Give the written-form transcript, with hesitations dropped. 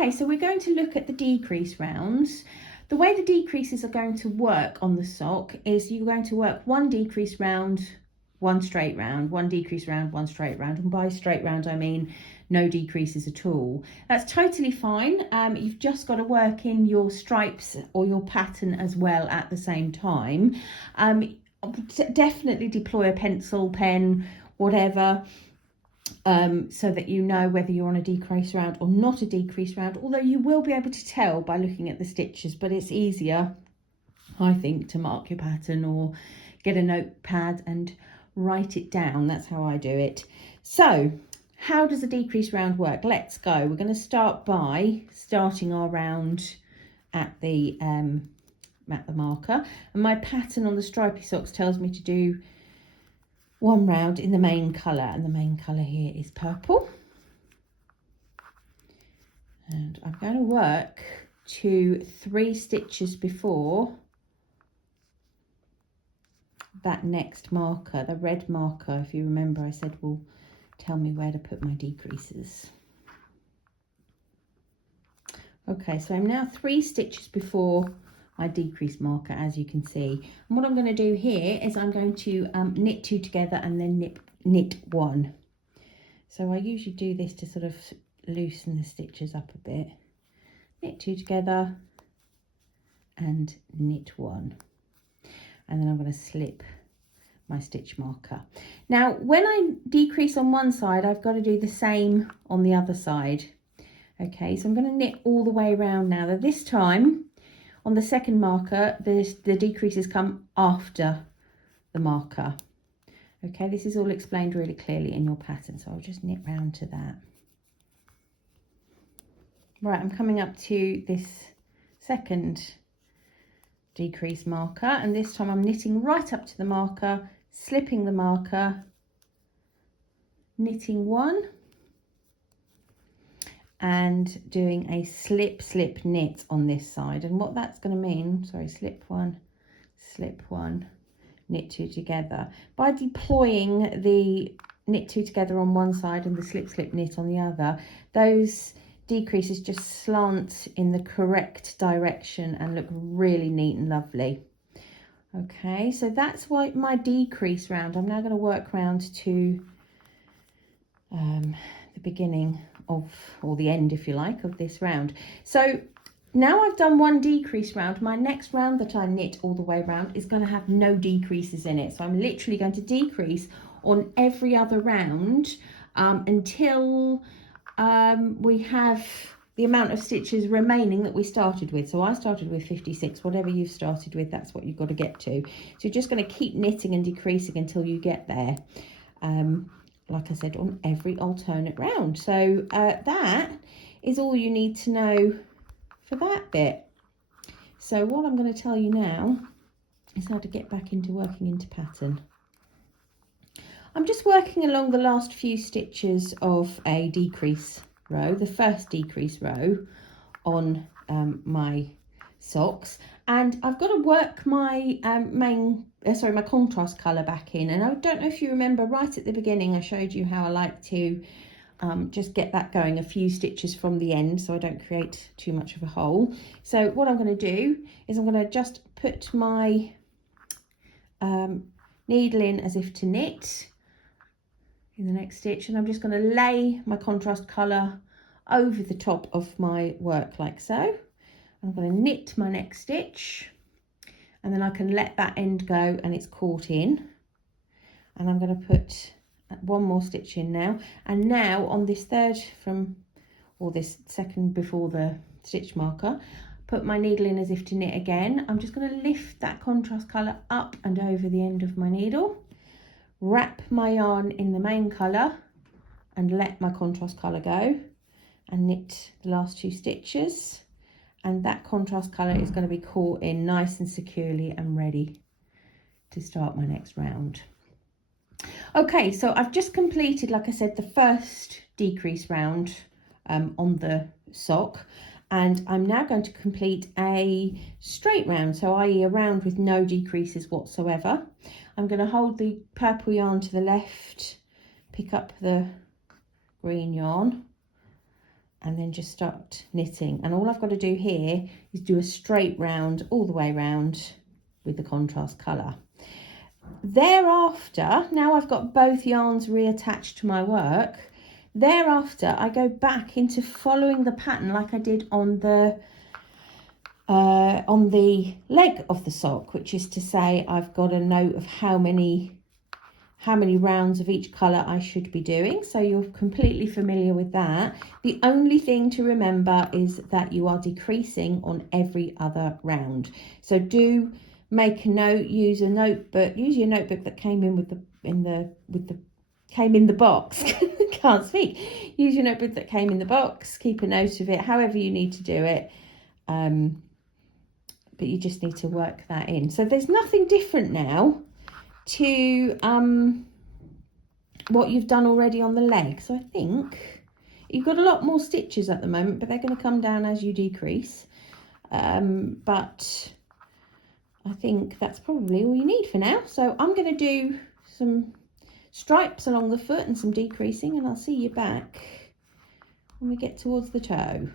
Okay, so we're going to look at the decrease rounds. The way the decreases are going to work on the sock is you're going to work one decrease round, one straight round, one decrease round, one straight round. And by straight round, I mean no decreases at all. That's totally fine. You've just got to work in your stripes or your pattern as well at the same time. Definitely deploy a pencil, pen, whatever, so that you know whether you're on a decrease round or not a decrease round, although you will be able to tell by looking at the stitches, but it's easier, I think, to mark your pattern or get a notepad and write it down. That's how I do it. So how does a decrease round work? Let's go. We're going to start by starting our round at the marker, and my pattern on the stripy socks tells me to do one round in the main colour, and the main colour here is purple. And I'm going to work to 3 stitches before that next marker, the red marker. If you remember, I said will tell me where to put my decreases. Okay, so I'm now 3 stitches before my decrease marker, as you can see. And what I'm going to do here is I'm going to knit 2 together and then knit 1. So I usually do this to sort of loosen the stitches up a bit. Knit 2 together and knit 1. And then I'm going to slip my stitch marker. Now, when I decrease on one side, I've got to do the same on the other side. Okay, so I'm going to knit all the way around now. Now this time, on the second marker, the decreases come after the marker. Okay, this is all explained really clearly in your pattern, so I'll just knit round to that. Right, I'm coming up to this second decrease marker, and this time I'm knitting right up to the marker, slipping the marker, knitting 1, and doing a slip knit on this side. And what that's going to mean, sorry, slip 1, knit 2 together. By deploying the knit 2 together on one side and the slip knit on the other, those decreases just slant in the correct direction and look really neat and lovely. Okay, so that's what my decrease round. I'm now going to work round to the beginning of, or the end if you like, of this round. So now I've done one decrease round, my next round that I knit all the way around is going to have no decreases in it. So I'm literally going to decrease on every other round until we have the amount of stitches remaining that we started with. So I started with 56, whatever you've started with, that's what you've got to get to. So you're just going to keep knitting and decreasing until you get there. Like I said, on every alternate round. So that is all you need to know for that bit. So what I'm going to tell you now is how to get back into working into pattern. I'm just working along the last few stitches of a decrease row, the first decrease row on my socks, and I've got to work my my contrast colour back in. And I don't know if you remember, right at the beginning I showed you how I like to just get that going a few stitches from the end so I don't create too much of a hole. So what I'm going to do is I'm going to just put my needle in as if to knit in the next stitch, and I'm just going to lay my contrast colour over the top of my work like so. I'm going to knit my next stitch, and then I can let that end go and it's caught in, and I'm going to put one more stitch in now. And now on this third this second before the stitch marker, put my needle in as if to knit again. I'm just going to lift that contrast colour up and over the end of my needle, wrap my yarn in the main colour and let my contrast colour go, and knit the last 2 stitches, and that contrast colour is going to be caught in nice and securely and ready to start my next round. Okay, so I've just completed, like I said, the first decrease round on the sock, and I'm now going to complete a straight round, so i.e. a round with no decreases whatsoever. I'm going to hold the purple yarn to the left, pick up the green yarn, and then just start knitting. And all I've got to do here is do a straight round all the way around with the contrast colour. Thereafter, now I've got both yarns reattached to my work, thereafter I go back into following the pattern like I did on the leg of the sock, which is to say I've got a note of how many rounds of each colour I should be doing, so you're completely familiar with that. The only thing to remember is that you are decreasing on every other round. So do make a note, use your notebook that came in came in the box. Can't speak. Use your notebook that came in the box, keep a note of it, however you need to do it. But you just need to work that in. So there's nothing different now to what you've done already on the leg. So I think you've got a lot more stitches at the moment, but they're going to come down as you decrease. But I think that's probably all you need for now. So I'm going to do some stripes along the foot and some decreasing, and I'll see you back when we get towards the toe.